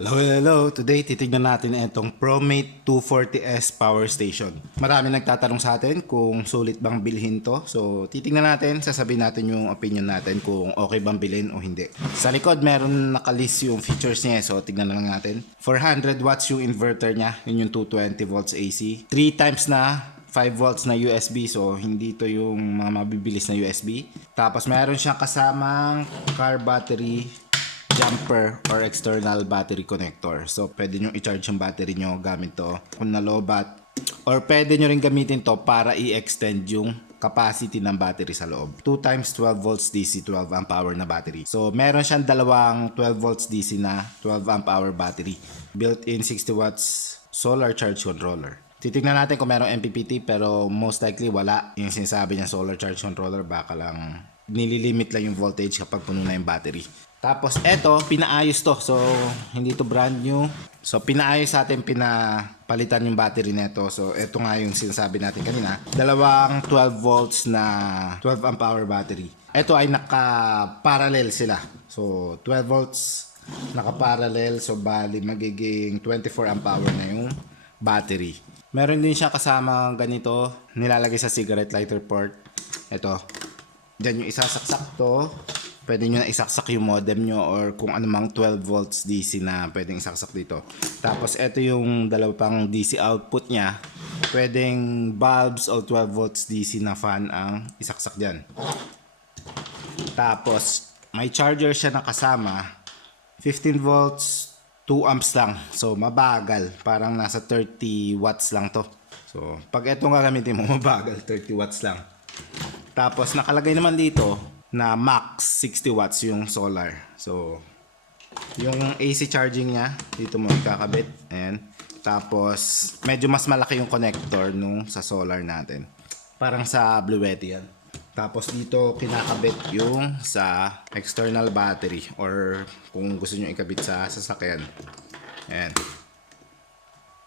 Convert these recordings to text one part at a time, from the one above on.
Hello, hello! Today, titignan natin itong ProMate 240S Power Station. Marami nagtatanong sa atin kung sulit bang bilhin to. So, titignan natin, sasabihin natin yung opinion natin kung okay bang bilhin o hindi. Sa likod, meron nakalist yung features niya. So, tignan na lang natin. 400 watts yung inverter niya. Yun yung 220 volts AC. 3 times na 5 volts na USB, so hindi to yung mga mabibilis na USB. Tapos meron siyang kasamang car battery jumper or external battery connector. So, pwede nyo i-charge yung battery nyo gamit to kung nalobat. Or pwede nyo rin gamitin to para i-extend yung capacity ng battery sa loob. 2 times 12 volts DC, 12 amp hour na battery. So, meron siyang dalawang 12 volts DC na 12 amp hour battery. Built-in 60 watts solar charge controller. Titignan natin kung merong MPPT, pero most likely wala. Yung sinasabi niya solar charge controller, baka lang nililimit lang yung voltage kapag puno na yung battery. Tapos eto, pinaayos to. So, hindi to brand new. So, pinaayos natin, pinapalitan yung battery nito. So, eto nga yung sinasabi natin kanina. Dalawang 12 volts na 12 amp hour battery. Eto ay naka-parallel sila. So, 12 volts naka-parallel. So, bali magiging 24 amp hour na yung battery. Meron din siya kasama ganito, nilalagay sa cigarette lighter port. Ito. Diyan yung isasaksak to. Pwede nyo na isaksak yung modem nyo or kung anumang 12 volts DC na pwedeng isaksak dito. Tapos ito yung dalawa pang DC output niya. Pwedeng bulbs o 12 volts DC na fan ang isaksak dyan. Tapos may charger siya na kasama. 15 volts 2 amps lang. So, mabagal. Parang nasa 30 watts lang to. So, pag ito nga gamitin mo, mabagal. 30 watts lang. Tapos, nakalagay naman dito na max 60 watts yung solar. So, yung AC charging niya, dito mo ikakabit. Ayan. Tapos, medyo mas malaki yung connector nung sa solar natin. Parang sa Blue Yeti yan. Tapos dito kinakabit yung sa external battery or kung gusto nyo ikabit sa sasakyan. Ayan.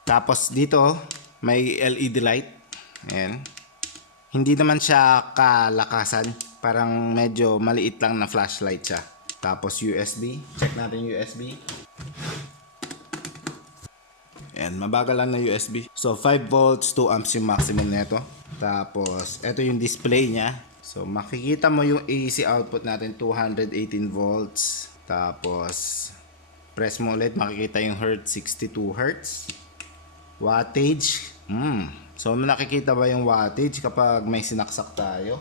Tapos dito may LED light. Ayan. Hindi naman siya kalakasan. Parang medyo maliit lang na flashlight siya. Tapos USB. Check natin USB. Ayan. Mabagal lang na USB. So 5 volts, 2 amps yung maximum nito. Tapos ito yung display niya. So, makikita mo yung AC output natin, 218 volts. Tapos, press mo ulit, makikita yung hertz, 62 hertz. Wattage. So, nakikita ba yung wattage kapag may sinaksak tayo?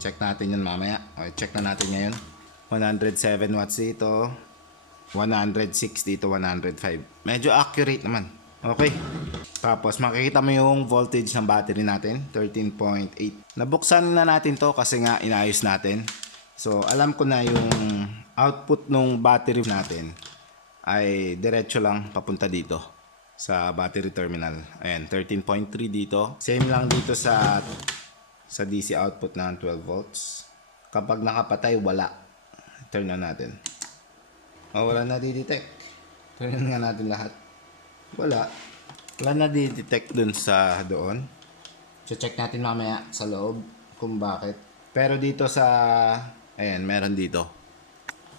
Check natin yun mamaya. Okay, check na natin ngayon. 107 watts dito. 106 dito, 105. Medyo accurate naman. Okay. Tapos makikita mo yung voltage ng battery natin, 13.8. Nabuksan na natin to kasi nga inayos natin. So alam ko na yung output ng battery natin ay diretso lang papunta dito sa battery terminal. Ayan, 13.3 dito. Same lang dito sa DC output ng 12 volts. Kapag nakapatay, wala. Turn na natin. Wala na di-detect. Turn nga natin lahat. Wala na di-detect dun sa doon. So check natin mamaya sa loob kung bakit. Pero dito sa ayan, meron dito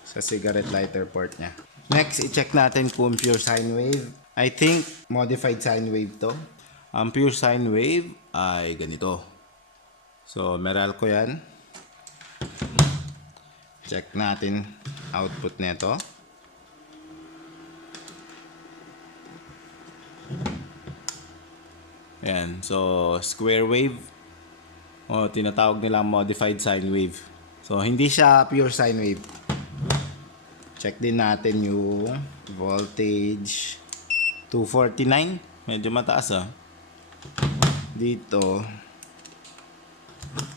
sa cigarette lighter port nya. Next, i-check natin kung pure sine wave. I think modified sine wave to. Ang pure sine wave ay ganito. So Meralco yan. Check natin output nito. Ayan, so square wave o tinatawag nilang modified sine wave. So hindi siya pure sine wave. Check din natin yung voltage 249, medyo mataas dito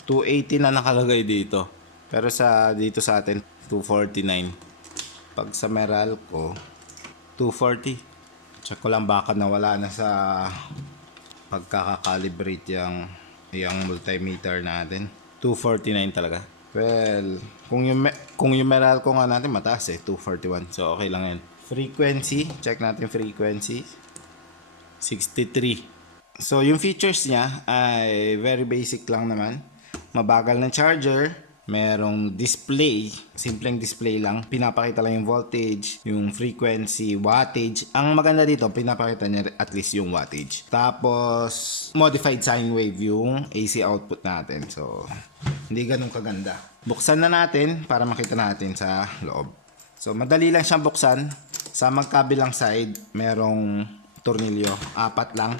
280 na nakalagay dito. Pero dito sa atin 249. Pag sa Meralco 240. Check ko lang baka nawala na sa pagkakakalibrate yung multimeter natin. 249 talaga. Well, kung yung Meralco nga natin mataas 241. So okay lang yan. Frequency, check natin frequency. 63. So yung features niya ay very basic lang naman. Mabagal ng charger, Merong display, simpleng display lang. Pinapakita lang yung voltage, yung frequency, wattage. Ang maganda dito, pinapakita niya at least yung wattage. Tapos, modified sine wave yung AC output natin. So, hindi ganun kaganda. Buksan na natin para makita natin sa loob. So, madali lang siyang buksan. Sa magkabilang side, merong tornilyo. 4 lang.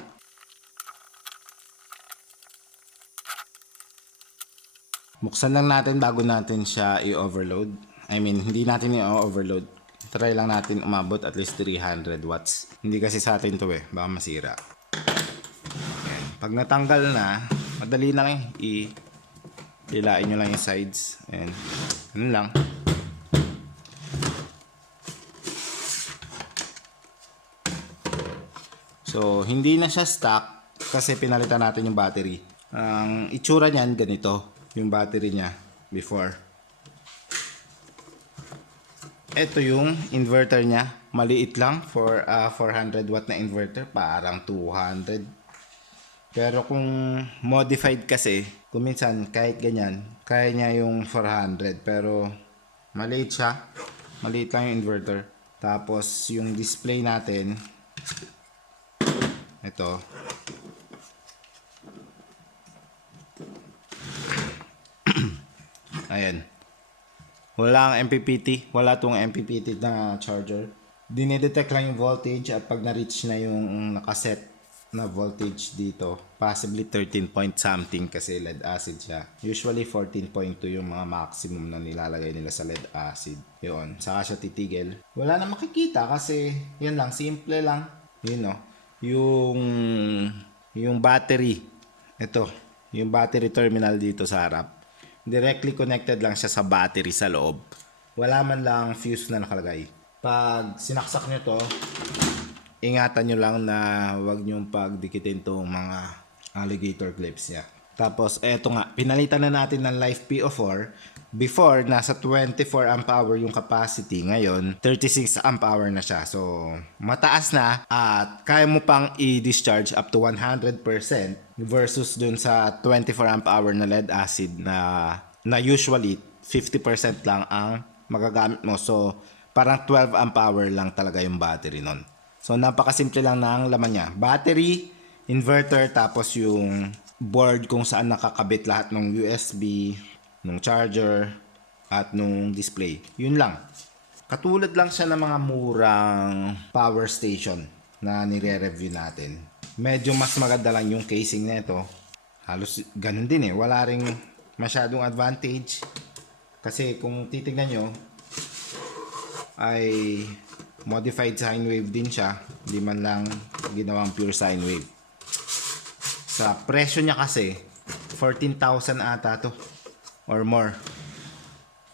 Buksan lang natin bago natin siya i-overload. I mean, hindi natin i-overload. Try lang natin umabot at least 300 watts. Hindi kasi sa atin to baka masira. Ayan. Pag natanggal na, madali lang hilain nyo lang yung sides. Ayan. Ano lang. So, hindi na siya stock kasi pinalitan natin yung battery. Ang itsura niyan, ganito. Yung battery niya before. Ito yung inverter niya. Maliit lang for 400 watt na inverter. Parang 200. Pero kung modified kasi, kung minsan kahit ganyan, kaya niya yung 400. Pero maliit siya. Maliit lang yung inverter. Tapos yung display natin, ito. Ayan. Wala ang MPPT. Wala tong MPPT na charger. Dinedetect lang yung voltage at pag na-reach na yung nakaset na voltage dito, possibly 13 point something kasi lead acid siya. Usually 14.2 yung mga maximum na nilalagay nila sa lead acid. Yun. Saka siya titigil. Wala na makikita kasi yan lang. Simple lang. Yun no. Yung battery. Ito. Yung battery terminal dito sa harap. Directly connected lang siya sa battery sa loob. Wala man lang fuse na nakalagay. Pag sinaksak nyo to, ingatan nyo lang na wag nyo pagdikitin tong mga alligator clips niya. Tapos eto nga, pinalitan na natin ng Life PO4. Before, nasa 24 amp hour yung capacity. Ngayon, 36 amp hour na siya. So, mataas na at kaya mo pang i-discharge up to 100% versus dun sa 24 amp hour na lead acid na usually 50% lang ang magagamit mo. So, parang 12 amp hour lang talaga yung battery nun. So, napakasimple lang ng laman niya. Battery, inverter, tapos yung board kung saan nakakabit lahat ng USB, nung charger, at nung display. Yun lang. Katulad lang siya ng mga murang power station na nire-review natin. Medyo mas maganda lang yung casing nito. Halos ganun din Wala ring masyadong advantage. Kasi kung titignan nyo, ay modified sine wave din siya. Hindi man lang ginawang pure sine wave. Sa presyo niya kasi, 14,000 ata to. Or more.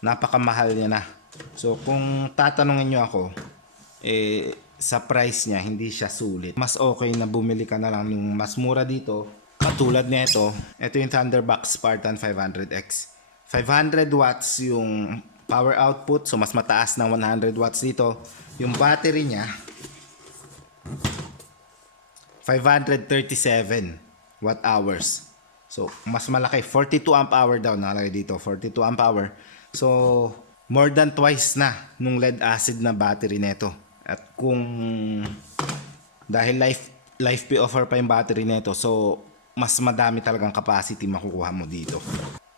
Napakamahal niya na. So, kung tatanungin nyo ako, sa price niya, hindi siya sulit. Mas okay na bumili ka na lang ng mas mura dito. Katulad nito, ito yung Thunderbox Spartan 500X. 500 watts yung power output. So, mas mataas ng 100 watts dito. Yung battery niya, 537 watt hours. So, mas malaki. 42 amp hour daw nakalagay dito. 42 amp hour. So, more than twice na nung lead acid na battery nito. At kung dahil life PO4 pa yung battery nito, so mas madami talagang capacity makukuha mo dito.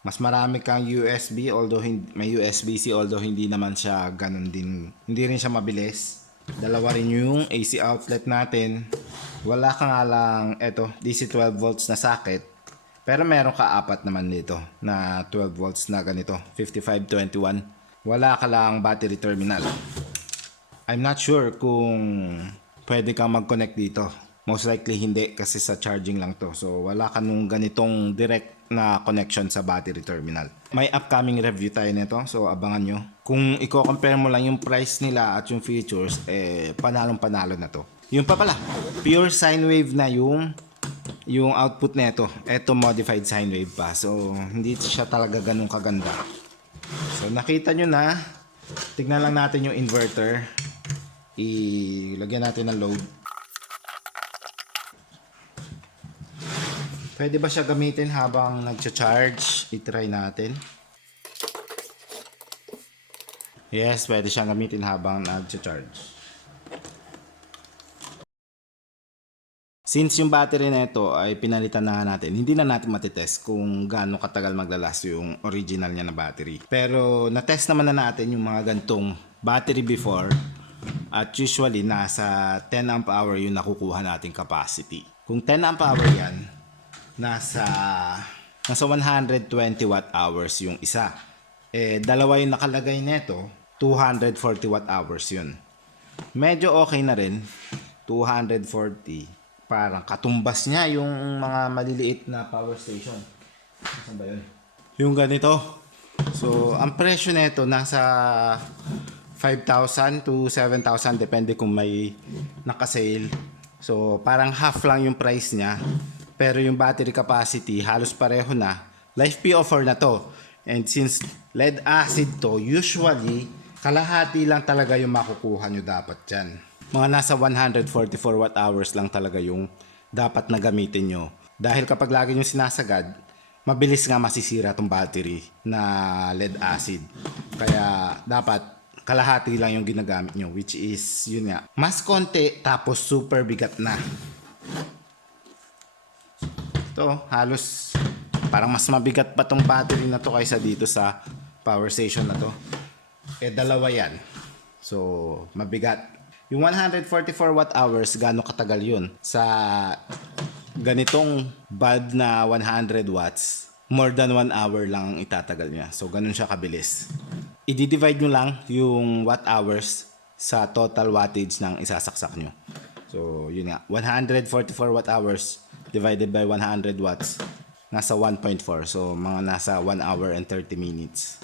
Mas marami kang USB although may USB-C although hindi naman siya ganun din. Hindi rin siya mabilis. Dalawa rin yung AC outlet natin. Wala ka nga lang DC 12 volts na socket. Pero meron ka 4 naman dito na 12 volts na ganito, 5521. Wala ka lang battery terminal. I'm not sure kung pwede kang mag-connect dito. Most likely hindi kasi sa charging lang to. So wala ka nung ganitong direct na connection sa battery terminal. May upcoming review tayo nito, so abangan nyo. Kung i-compare mo lang yung price nila at yung features, panalong-panalo na to. Yung pa pala, pure sine wave na yung output nito. Ito modified sine wave pa. So hindi siya talaga ganun kaganda. So nakita nyo na. Tignan lang natin yung inverter. Ilagyan natin ng load. Pwede ba siya gamitin habang nagcha-charge? I-try natin. Yes, pwede siyang gamitin habang nag-charge. Since yung battery na ito ay pinalitan na natin, hindi na natin matitest kung gaano katagal maglalast yung original niya na battery. Pero na-test naman na natin yung mga gantong battery before at usually nasa 10 amp hour yung nakukuha nating capacity. Kung 10 amp hour yan, nasa 120 watt hours yung isa. Dalawa yung nakalagay nito, 240 watt hours yun. Medyo okay na rin, 240. Parang katumbas niya yung mga maliliit na power station. Saan ba yun? Yung ganito. So, ang presyo nito nasa 5,000 to 7,000 depende kung may naka-sale. So, parang half lang yung price niya. Pero yung battery capacity halos pareho na. Life PO4 na to. And since lead acid to, usually kalahati lang talaga yung makukuha nyo dapat dyan. Mga nasa 144 watt hours lang talaga yung dapat na gamitin nyo. Dahil kapag lagi nyo sinasagad, mabilis nga masisira tong battery na lead acid. Kaya dapat kalahati lang yung ginagamit nyo, which is yun nga. Mas konti tapos super bigat na. Ito halos parang mas mabigat pa tong battery na to kaysa dito sa power station na to. Dalawa yan. So mabigat. Yung 144 watt hours, gaano katagal yun? Sa ganitong bulb na 100 watts, more than 1 hour lang itatagal niya. So, ganun siya kabilis. I-divide nyo lang yung watt hours sa total wattage ng isasaksak nyo. So, yun nga. 144 watt hours divided by 100 watts, nasa 1.4. So, mga nasa 1 hour and 30 minutes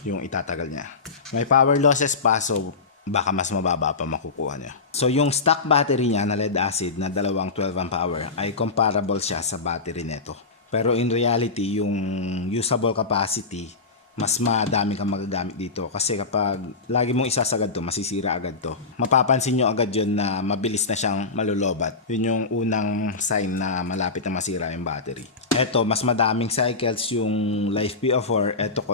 yung itatagal niya. May power losses pa, so baka mas mababa pa makukuha niya. So yung stock battery niya na lead acid na dalawang 12 amp hour ay comparable siya sa battery nito. Pero in reality, yung usable capacity, mas madami kang magagamit dito. Kasi kapag lagi mong isasagad to, masisira agad to. Mapapansin nyo agad yun na mabilis na siyang malulobat. Yun yung unang sign na malapit na masira yung battery. Eto, mas madaming cycles yung Life PO4. Eto,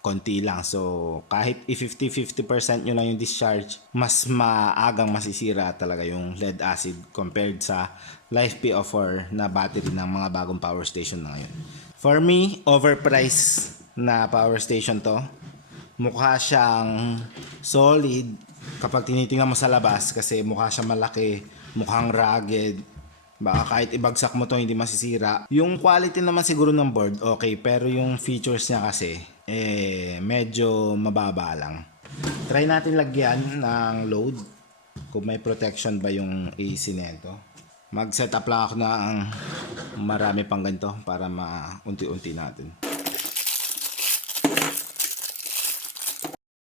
konti lang. So, kahit i-50-50% nyo lang yung discharge, mas maagang masisira talaga yung lead acid compared sa Life PO4 na battery ng mga bagong power station na ngayon. For me, overpriced na power station to. Mukha siyang solid kapag tinitingnan mo sa labas kasi mukha siyang malaki, mukhang rugged. Baka kahit ibagsak mo to hindi masisira. Yung quality naman siguro ng board okay, pero yung features niya kasi medyo mababa lang. Try natin lagyan ng load kung may protection ba yung AC nito. Mag-set up lang ako ng marami pang ganito para maunti-unti natin.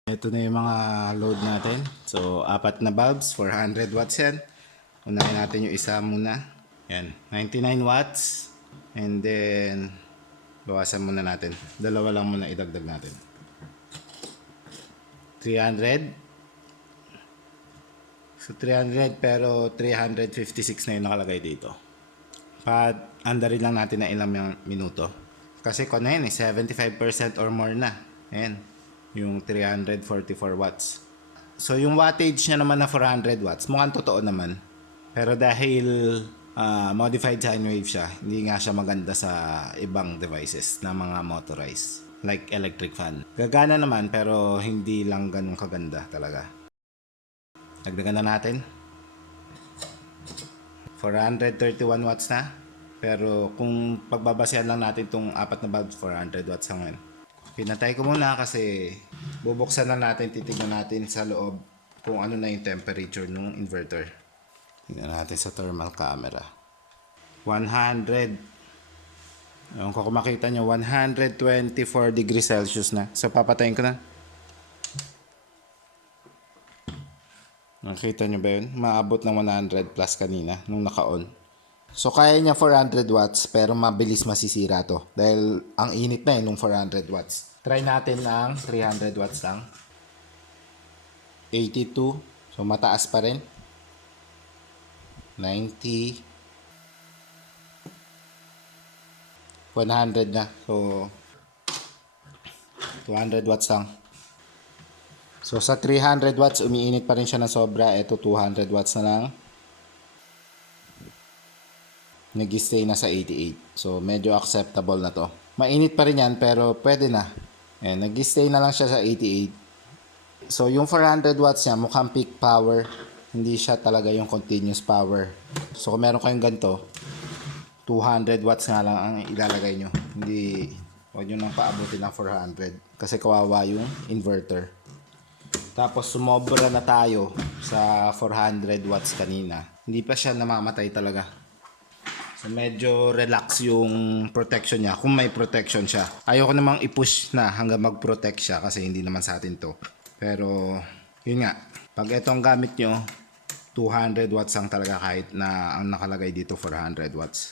Ito na yung mga load natin. So, 4 na bulbs, 400 watts yan. Unahin natin yung isa muna. Yan, 99 watts. And then, bawasan muna natin. Dalawa lang muna idagdag natin. 300. So, 300 pero 356 na yung nakalagay dito. Andarin lang natin na ilang minuto. Kasi kung na yun, 75% or more na. Ayan. Yung 344 watts. So yung wattage niya naman na 400 watts, mukhang totoo naman. Pero dahil modified sine wave siya, hindi nga siya maganda sa ibang devices na mga motorized. Like electric fan. Gagana naman pero hindi lang ganun kaganda talaga. Dagdagan na natin. 431 watts na. Pero kung pagbabasehan lang natin itong 4 na bulbs, 400 watts hanggang. Pinatay ko muna kasi bubuksan na natin, titignan natin sa loob kung ano na yung temperature ng inverter. Tingnan natin sa thermal camera. 100. Yung kung makita nyo, 124 degrees Celsius na. So papatayin ko na. Nakita nyo ba yun? Maabot ng 100 plus kanina nung naka-on. So kaya niya 400 watts pero mabilis masisira to dahil ang init na nung 400 watts. Try natin ng 300 watts lang. 82. So mataas pa rin. 90. 100 na. So 200 watts lang. So sa 300 watts, umiinit pa rin siya ng sobra. Ito 200 watts na lang. Nag-stay na sa 88. So medyo acceptable na to. Mainit pa rin yan pero pwede na. Ayan, nag-stay na lang siya sa 88. So yung 400 watts niya mukhang peak power. Hindi siya talaga yung continuous power. So kung meron kayong ganito, 200 watts nga lang ang ilalagay nyo. Hindi, huwag nyo nang paabutin ng 400. Kasi kawawa yung inverter. Tapos sumobra na tayo sa 400 watts kanina. Hindi pa siya namamatay talaga. So medyo relax yung protection niya. Kung may protection siya. Ayoko namang i-push na hanggang mag-protect siya kasi hindi naman sa atin to. Pero yun nga. Pag itong gamit nyo, 200 watts ang talaga kahit na ang nakalagay dito 400 watts.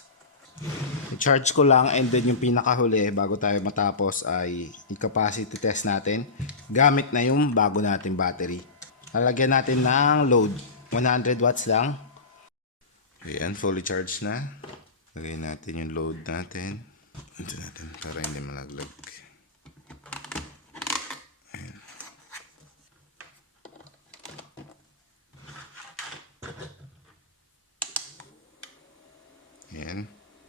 I-charge ko lang and then yung pinakahuli bago tayo matapos ay i-capacity test natin gamit na yung bago nating battery. Lalagyan natin ng load 100 watts lang. Ayan, fully charged na. Lagay natin yung load natin. Ito natin para hindi malaglag. Ayan. Ayan.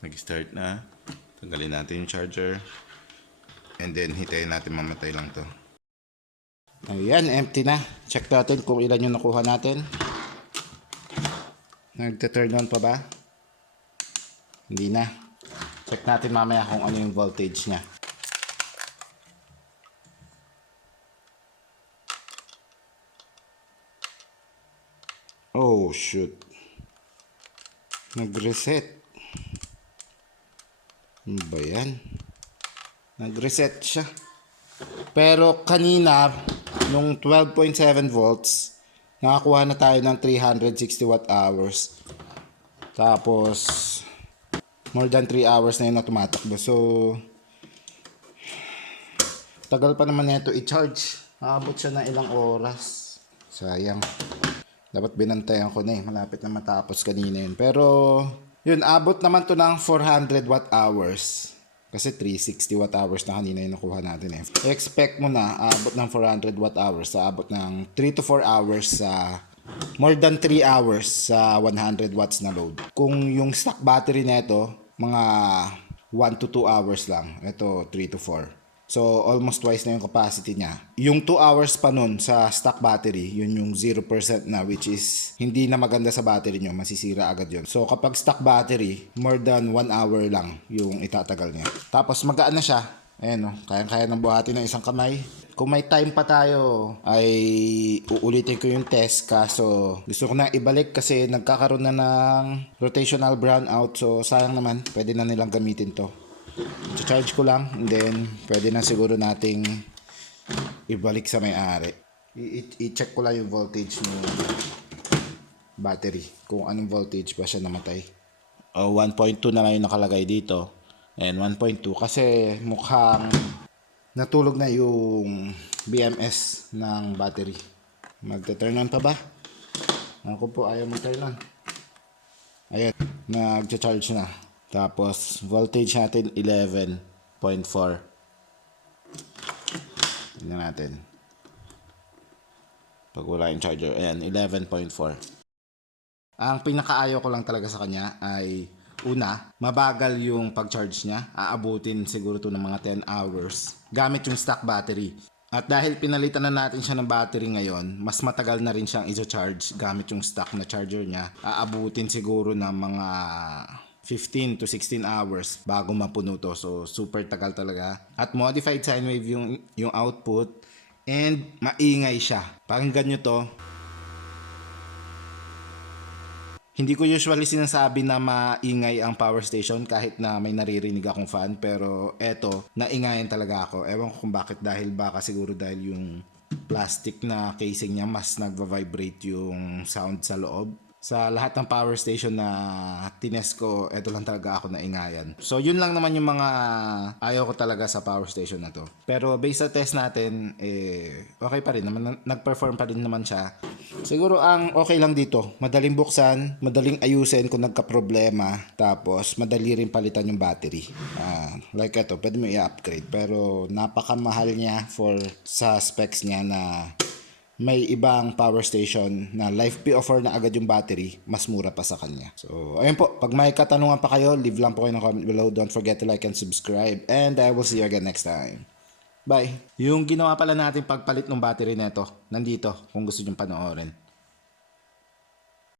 Nag-start na. Tanggalin natin yung charger. And then, hitayin natin, mamatay lang to. Ayan, empty na. Check natin kung ilan yung nakuha natin. Nagte-turn on pa ba? Hindi na. Check natin mamaya kung ano yung voltage niya. Oh, shoot. Nag-reset. Ano ba yan? Nag-reset siya. Pero kanina, nung 12.7 volts, nakakuha na tayo ng 360 watt hours. Tapos, more than 3 hours na yun na tumatakbo. So, tagal pa naman nito i-charge. Aabot siya na ilang oras. Sayang. Dapat binantayan ko na eh. Malapit na matapos kanina yun. Pero, yun, abot naman to ng 400 watt hours. Kasi 360 watt hours na kanina yung nakuha natin eh. Expect mo na, abot ng 400 watt hours. Abot ng 3 to 4 hours sa... more than 3 hours sa 100 watts na load. Kung yung stock battery nito, mga 1 to 2 hours lang. Ito, 3 to 4. So, almost twice na yung capacity niya. Yung 2 hours pa nun sa stock battery, yun yung 0% na, which is hindi na maganda sa battery nyo. Masisira agad yun. So, kapag stock battery, more than 1 hour lang yung itatagal niya. Tapos, magaan na siya. Ayan o, kayang-kaya ng buhatin ng isang kamay. Kung may time pa tayo, ay uulitin ko yung test. Kaso, gusto ko na ibalik kasi nagkakaroon na ng rotational brownout. So, sayang naman. Pwede na nilang gamitin to. I-charge ko lang and then pwede na siguro nating ibalik sa may-ari. I-check ko lang yung voltage ng battery kung anong voltage ba siya namatay. 1.2 na lang yung nakalagay dito and 1.2 kasi mukhang natulog na yung BMS ng battery. Magte-turn on pa ba? Ako po ayaw mag-turn on. Ayan, nag-charge na. Tapos, voltage natin 11.4. Tignan natin. Pag wala yung charger. Ayan, 11.4. Ang pinakaayaw ko lang talaga sa kanya ay, una, mabagal yung pag-charge niya. Aabutin siguro to ng mga 10 hours. Gamit yung stock battery. At dahil pinalitan na natin siya ng battery ngayon, mas matagal na rin siyang i-charge gamit yung stock na charger niya. Aabutin siguro ng mga 15 to 16 hours bago mapuno to. So, super tagal talaga. At modified sine wave yung output. And maingay siya. Pakinggan nyo to. Hindi ko usually sinasabi na maingay ang power station kahit na may naririnig akong fan. Pero eto, naingayan talaga ako. Ewan ko kung bakit, dahil baka siguro dahil yung plastic na casing niya mas nagva-vibrate yung sound sa loob. Sa lahat ng power station na tinest ko, eto lang talaga ako naingayan. So, yun lang naman yung mga ayaw ko talaga sa power station na to. Pero based sa test natin, okay pa rin naman. Nag-perform pa rin naman siya. Siguro ang okay lang dito, madaling buksan, madaling ayusin kung nagka-problema, tapos madali rin palitan yung battery. Like ito, pwede mo i-upgrade. Pero napakamahal niya sa specs niya na may ibang power station na life P04 na agad yung battery, mas mura pa sa kanya. So, ayun po. Pag may katanungan pa kayo, leave lang po kayo ng comment below. Don't forget to like and subscribe. And I will see you again next time. Bye! Yung ginawa pala natin pagpalit ng battery nito, nandito, kung gusto nyo panoorin.